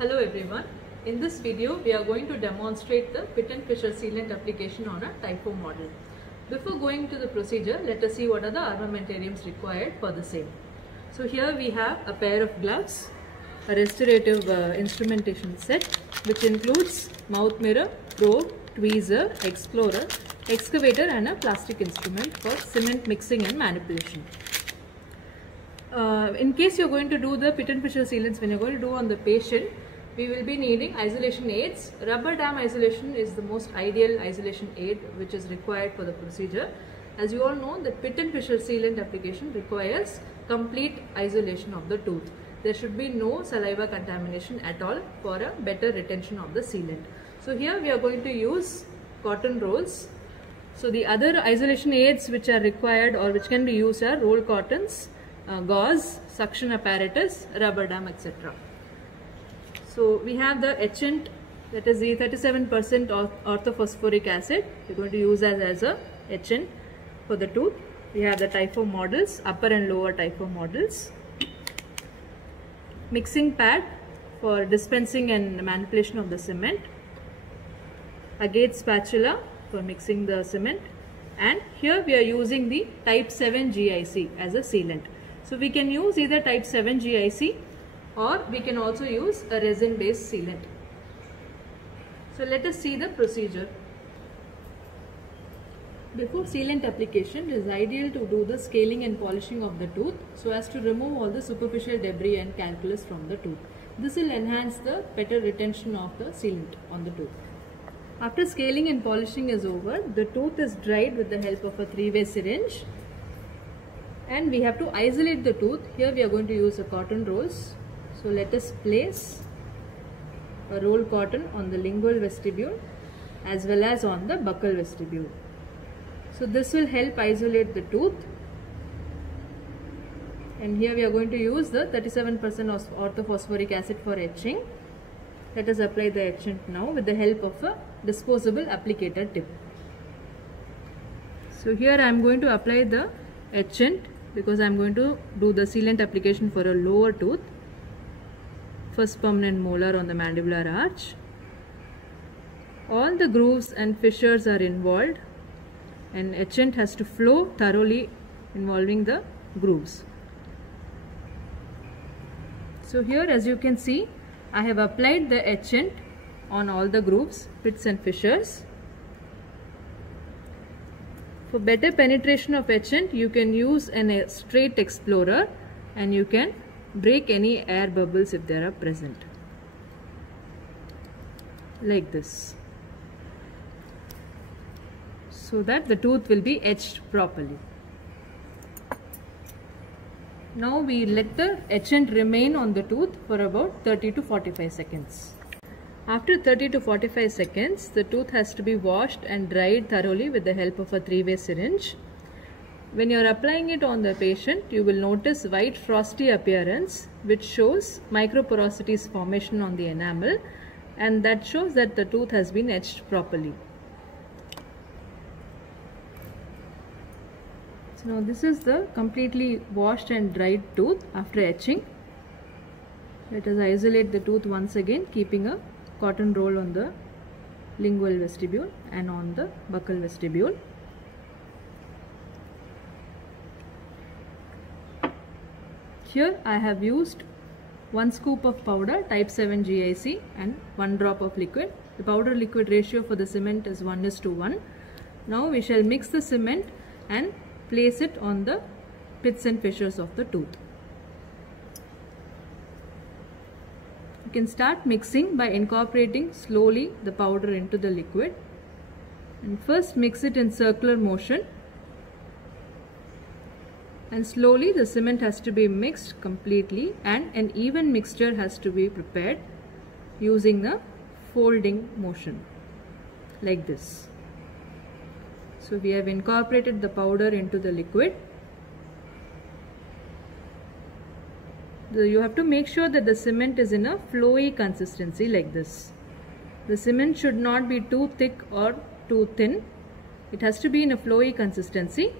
Hello everyone. In this video we are going to demonstrate the Pitt & Fisher sealant application on a Typho model. Before going to the procedure, let us see what are the armamentariums required for the same. So here we have a pair of gloves, a restorative instrumentation set which includes mouth mirror, probe, tweezer, explorer, excavator and a plastic instrument for cement mixing and manipulation. In case you are going to do the Pitt & Fisher sealants, when you are going to do on the patient, we will be needing isolation aids. Rubber dam isolation is the most ideal isolation aid which is required for the procedure. As you all know, the Pitt & Fisher sealant application requires complete isolation of the tooth. There should be no saliva contamination at all for a better retention of the sealant. So here we are going to use cotton rolls. So the other isolation aids which are required or which can be used are roll cottons, gauze, suction apparatus, rubber dam, etc. So we have the etchant, that is the 37% orthophosphoric acid. We are going to use as a etchant for the tooth. We have the Typho models, upper and lower Typho models. Mixing pad for dispensing and manipulation of the cement. A gauge spatula for mixing the cement. And here we are using the type 7 GIC as a sealant. So we can use either type 7 GIC or we can also use a resin based sealant. So let us see the procedure. Before sealant application, it is ideal to do the scaling and polishing of the tooth so as to remove all the superficial debris and calculus from the tooth. This will enhance the better retention of the sealant on the tooth. After scaling and polishing is over, the tooth is dried with the help of a 3-way syringe. And we have to isolate the tooth. Here we are going to use a cotton rolls. So let us place a roll cotton on the lingual vestibule as well as on the buccal vestibule. So this will help isolate the tooth. And here we are going to use the 37% orthophosphoric acid for etching. Let us apply the etchant now with the help of a disposable applicator tip. So here I am going to apply the etchant because I am going to do the sealant application for a lower tooth. First permanent molar on the mandibular arch. All the grooves and fissures are involved and etchant has to flow thoroughly involving the grooves. So here as you can see, I have applied the etchant on all the grooves, pits and fissures. For better penetration of etchant, you can use a straight explorer and you can break any air bubbles if there are present. Like this. So that the tooth will be etched properly. Now we let the etchant remain on the tooth for about 30 to 45 seconds. After 30 to 45 seconds, the tooth has to be washed and dried thoroughly with the help of a 3-way syringe. When you are applying it on the patient, you will notice white frosty appearance which shows microporosities formation on the enamel, and that shows that the tooth has been etched properly. So now this is the completely washed and dried tooth after etching. Let us isolate the tooth once again, keeping a cotton roll on the lingual vestibule and on the buccal vestibule. Here I have used 1 scoop of powder type 7 GIC and 1 drop of liquid. The powder liquid ratio for the cement is 1:1. Now we shall mix the cement and place it on the pits and fissures of the tooth. You can start mixing by incorporating slowly the powder into the liquid. And first mix it in circular motion. And slowly the cement has to be mixed completely and an even mixture has to be prepared using a folding motion like this. So we have incorporated the powder into the liquid. You have to make sure that the cement is in a flowy consistency like this. The cement should not be too thick or too thin. It has to be in a flowy consistency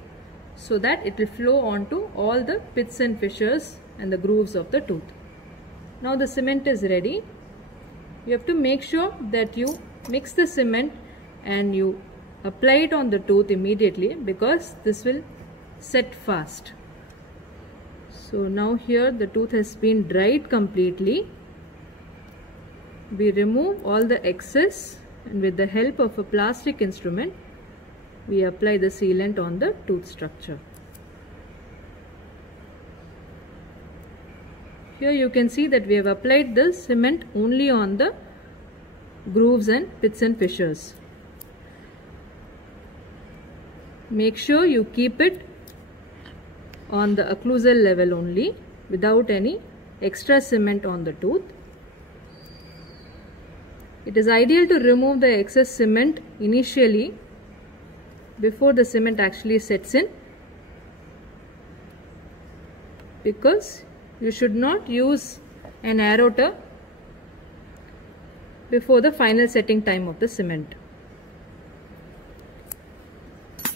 so that it will flow onto all the pits and fissures and the grooves of the tooth. Now the cement is ready. You have to make sure that you mix the cement and you apply it on the tooth immediately, because this will set fast. So now here the tooth has been dried completely. We remove all the excess, and with the help of a plastic instrument we apply the sealant on the tooth structure. Here you can see that we have applied the cement only on the grooves and pits and fissures. Make sure you keep it on the occlusal level only, without any extra cement on the tooth. It is ideal to remove the excess cement initially before the cement actually sets in, because you should not use an aerator before the final setting time of the cement.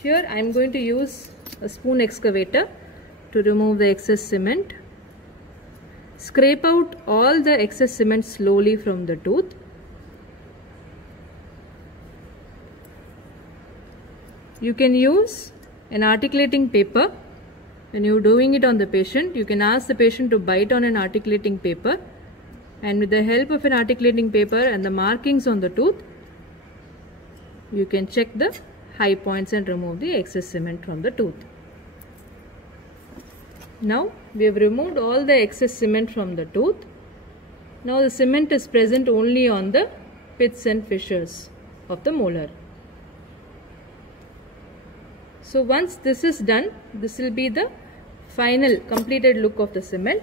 Here I am going to use a spoon excavator to remove the excess cement. Scrape out all the excess cement slowly from the tooth. You can use an articulating paper. When you are doing it on the patient, you can ask the patient to bite on an articulating paper, and with the help of an articulating paper and the markings on the tooth, you can check the high points and remove the excess cement from the tooth. Now we have removed all the excess cement from the tooth. Now the cement is present only on the pits and fissures of the molar. So once this is done, this will be the final completed look of the cement.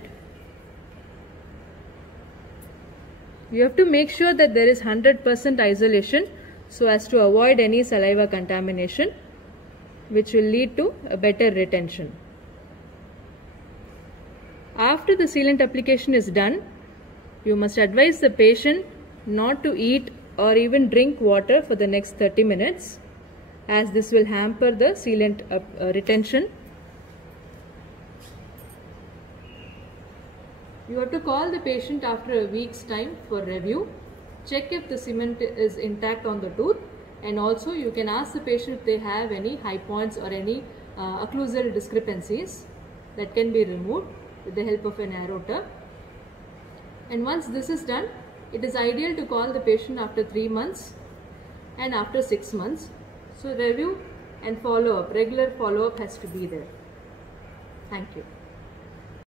You have to make sure that there is 100% isolation, so as to avoid any saliva contamination, which will lead to a better retention. After the sealant application is done, you must advise the patient not to eat or even drink water for the next 30 minutes, as this will hamper the sealant retention. You have to call the patient after a week's time for review. Check if the cement is intact on the tooth, and also you can ask the patient if they have any high points or any occlusal discrepancies that can be removed with the help of an aerator. And once this is done, it is ideal to call the patient after 3 months and after 6 months. So review and follow-up, regular follow-up has to be there. Thank you.